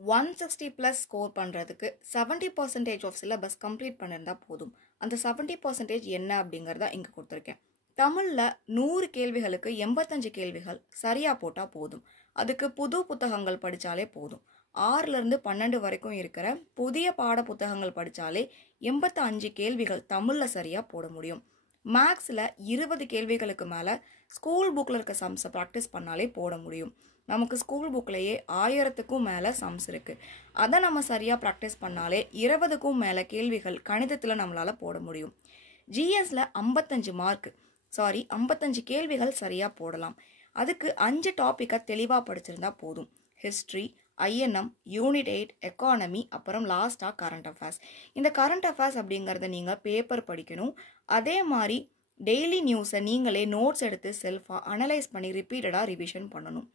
160 plus score பண்ணுறதுக்கு 70% of syllabus complete பண்ணியிருந்தா போதும். அந்த 70% என்ன அப்படிங்கிறத இங்கே கொடுத்துருக்கேன். தமிழில் 100 கேள்விகளுக்கு 85 கேள்விகள் சரியாக போட்டால் போதும். அதுக்கு புது புத்தகங்கள் படித்தாலே போதும். 6லேருந்து 12 வரைக்கும் இருக்கிற புதிய பாட புத்தகங்கள் படித்தாலே 85 கேள்விகள் தமிழில் சரியாக போட முடியும். மேக்ஸில் 20 கேள்விகளுக்கு மேலே ஸ்கூல் புக்கில் இருக்க சம்ஸை ப்ராக்டிஸ் பண்ணாலே போட முடியும். நமக்கு ஸ்கூல் புக்லேயே 1000க்கும் மேலே சம்ஸ் இருக்குது. அதை நம்ம சரியாக ப்ராக்டிஸ் பண்ணாலே 20க்கும் மேலே கேள்விகள் கணிதத்தில் நம்மளால் போட முடியும். ஜிஎஸ்ல 55 கேள்விகள் சரியாக போடலாம். அதுக்கு 5 டாப்பிக்கை தெளிவாக படிச்சிருந்தா போதும். ஹிஸ்ட்ரி, ஐஎன்எம், யூனிட் 8, எக்கானமி, அப்புறம் லாஸ்ட்டாக கரண்ட் அஃபேர்ஸ். இந்த கரண்ட் அஃபேர்ஸ் அப்படிங்கிறத நீங்கள் பேப்பர் படிக்கணும். அதே மாதிரி டெய்லி நியூஸை நீங்களே நோட்ஸ் எடுத்து செல்ஃபாக அனலைஸ் பண்ணி ரிப்பீட்டடாக ரிவிஷன் பண்ணணும்.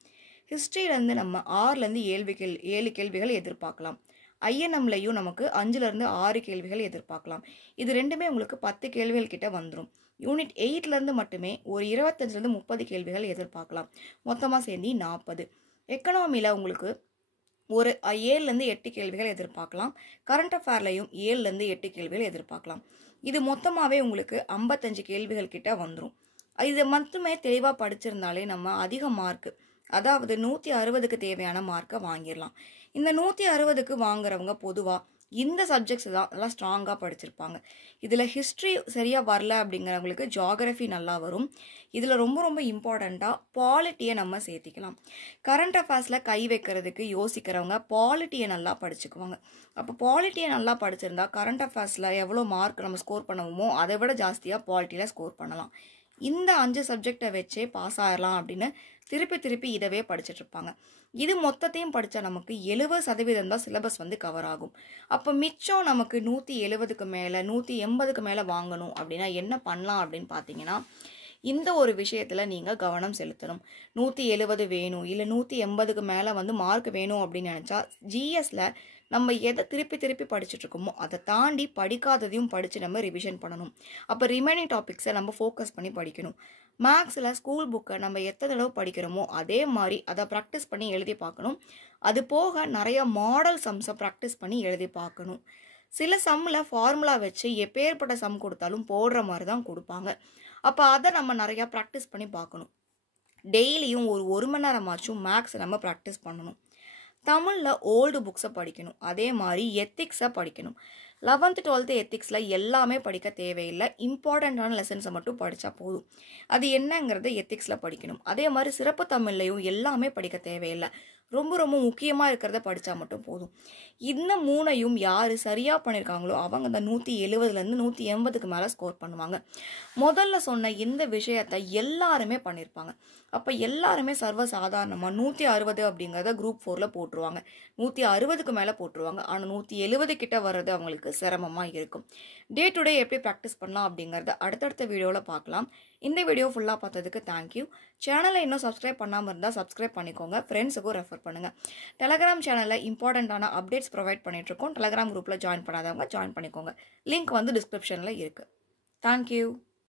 ஹிஸ்ட்ரியிலேருந்து நம்ம 6லேருந்து 7 கேள்விகள் எதிர்பார்க்கலாம். ஐஎன்எம்லையும் நமக்கு 5லேருந்து 6 கேள்விகள் எதிர்பார்க்கலாம். இது ரெண்டுமே உங்களுக்கு 10 கேள்விகள் கிட்ட வந்துடும். யூனிட் 8லேருந்து மட்டுமே ஒரு 25லேருந்து 30 கேள்விகள் எதிர்பார்க்கலாம். மொத்தமாக சேர்ந்து 40. எக்கனாமியில் உங்களுக்கு ஒரு 7லேருந்து 8 கேள்விகள் எதிர்பார்க்கலாம். கரண்ட் அஃபேர்லையும் 7லேருந்து 8 கேள்விகள் எதிர்பார்க்கலாம். இது மொத்தமாகவே உங்களுக்கு 55 கேள்விகள் கிட்ட வந்துடும். இது மட்டுமே தெளிவாக படிச்சிருந்தாலே நம்ம அதிக மார்க்கு, அதாவது 160க்கு தேவையான மார்க்கை வாங்கிடலாம். இந்த 160க்கு வாங்குறவங்க பொதுவாக இந்த சப்ஜெக்ட்ஸ் தான் நல்லா ஸ்ட்ராங்காக படிச்சிருப்பாங்க. இதில் ஹிஸ்ட்ரி சரியாக வரல அப்படிங்கிறவங்களுக்கு ஜியாகிரஃபி நல்லா வரும். இதில் ரொம்ப ரொம்ப இம்பார்ட்டண்ட்டாக பாலிட்டியை நம்ம சேர்த்திக்கலாம். கரண்ட் அஃபேர்ஸில் கை வைக்கிறதுக்கு யோசிக்கிறவங்க பாலிட்டியை நல்லா படிச்சுக்குவாங்க. அப்போ பாலிட்டியை நல்லா படிச்சிருந்தா கரண்ட் அஃபேர்ஸில் எவ்வளோ மார்க் நம்ம ஸ்கோர் பண்ணுவோமோ அதை விட ஜாஸ்தியாக பாலிட்டியில் ஸ்கோர் பண்ணலாம். இந்த 5 சப்ஜெக்டை வச்சே பாஸ் ஆகிடலாம் அப்படின்னு திருப்பி இதவே படிச்சுட்டு இருப்பாங்க. இது மொத்தத்தையும் படித்தா நமக்கு 70% தான் சிலபஸ் கவர் ஆகும். அப்போ மிச்சம் நமக்கு 170க்கு மேலே 180க்கு மேலே வாங்கணும் அப்படின்னா என்ன பண்ணலாம் அப்படின்னு பார்த்தீங்கன்னா, இந்த ஒரு விஷயத்தில் நீங்கள் கவனம் செலுத்தணும். 170 வேணும் இல்லை 180க்கு மேலே மார்க் வேணும் அப்படின்னு நினச்சா ஜிஎஸ்ல நம்ம எதை திருப்பி படிச்சுட்டு இருக்கோமோ அதை தாண்டி படிக்காததையும் படித்து நம்ம ரிவிஷன் பண்ணணும். அப்போ ரிமைனிங் டாபிக்ஸை நம்ம ஃபோக்கஸ் பண்ணி படிக்கணும். மேக்ஸில் ஸ்கூல் புக்கை நம்ம எத்தனை தடவை படிக்கிறோமோ அதே மாதிரி அதை ப்ராக்டிஸ் பண்ணி எழுதி பார்க்கணும். அது போக நிறைய மாடல் சம்ஸை ப்ராக்டிஸ் பண்ணி எழுதி பார்க்கணும். சில சம்மில் ஃபார்முலா வச்சு எப்பேற்பட்ட சம் கொடுத்தாலும் போடுற மாதிரி தான் கொடுப்பாங்க. அப்போ அதை நம்ம நிறையா ப்ராக்டிஸ் பண்ணி பார்க்கணும். டெய்லியும் ஒரு 1 மணி நேரமாச்சும் மேக்ஸை நம்ம ப்ராக்டிஸ் பண்ணணும். தமிழில் ஓல்டு புக்ஸை படிக்கணும். அதே மாதிரி எத்திக்ஸை படிக்கணும். 11th 12th எத்திக்ஸில் எல்லாமே படிக்க தேவையில்லை. இம்பார்ட்டண்ட்டான லெசன்ஸை மட்டும் படித்தா போதும். அது என்னங்கிறத எத்திக்ஸில் படிக்கணும். அதே மாதிரி சிறப்பு தமிழ்லையும் எல்லாமே படிக்க தேவையில்லை. ரொம்ப ரொம்ப முக்கியமாக இருக்கிறத படித்தா மட்டும் போதும். இந்த 3ஐயும் யார் சரியாக பண்ணியிருக்காங்களோ அவங்க அந்த 170லேருந்து 180க்கு மேலே ஸ்கோர் பண்ணுவாங்க. முதல்ல சொன்ன இந்த விஷயத்தை எல்லாருமே பண்ணியிருப்பாங்க. அப்போ எல்லாருமே சர்வசாதாரணமாக 160 அப்படிங்கிறத குரூப் 4ல் போட்டுருவாங்க. 160க்கு மேலே போட்டுருவாங்க. ஆனால் 170 கிட்ட வர்றது அவங்களுக்கு சிரமமாக இருக்கும். டே டு டே எப்படி ப்ராக்டிஸ் பண்ணலாம் அப்படிங்கிறத அடுத்தடுத்த வீடியோவில் பார்க்கலாம். இந்த வீடியோ ஃபுல்லாக பார்த்ததுக்கு தேங்க்யூ. சேனலை இன்னும் சப்ஸ்கிரைப் பண்ணாமல் இருந்தால் சப்ஸ்கிரைப் பண்ணிக்கோங்க. ஃப்ரெண்ட்ஸுக்கும் ரெஃபர் பண்ணுங்கள். டெலகிராம் சேனலில் இம்பார்ட்டண்ட்டான அப்டேட்ஸ் ப்ரொவைட் பண்ணிகிட்ருக்கோம். டெலகிராம் குரூப்பில் ஜாயின் பண்ணாதவங்க ஜாயின் பண்ணிக்கோங்க. லிங்க் டிஸ்கிரிப்ஷனில் இருக்குது. தேங்க்யூ.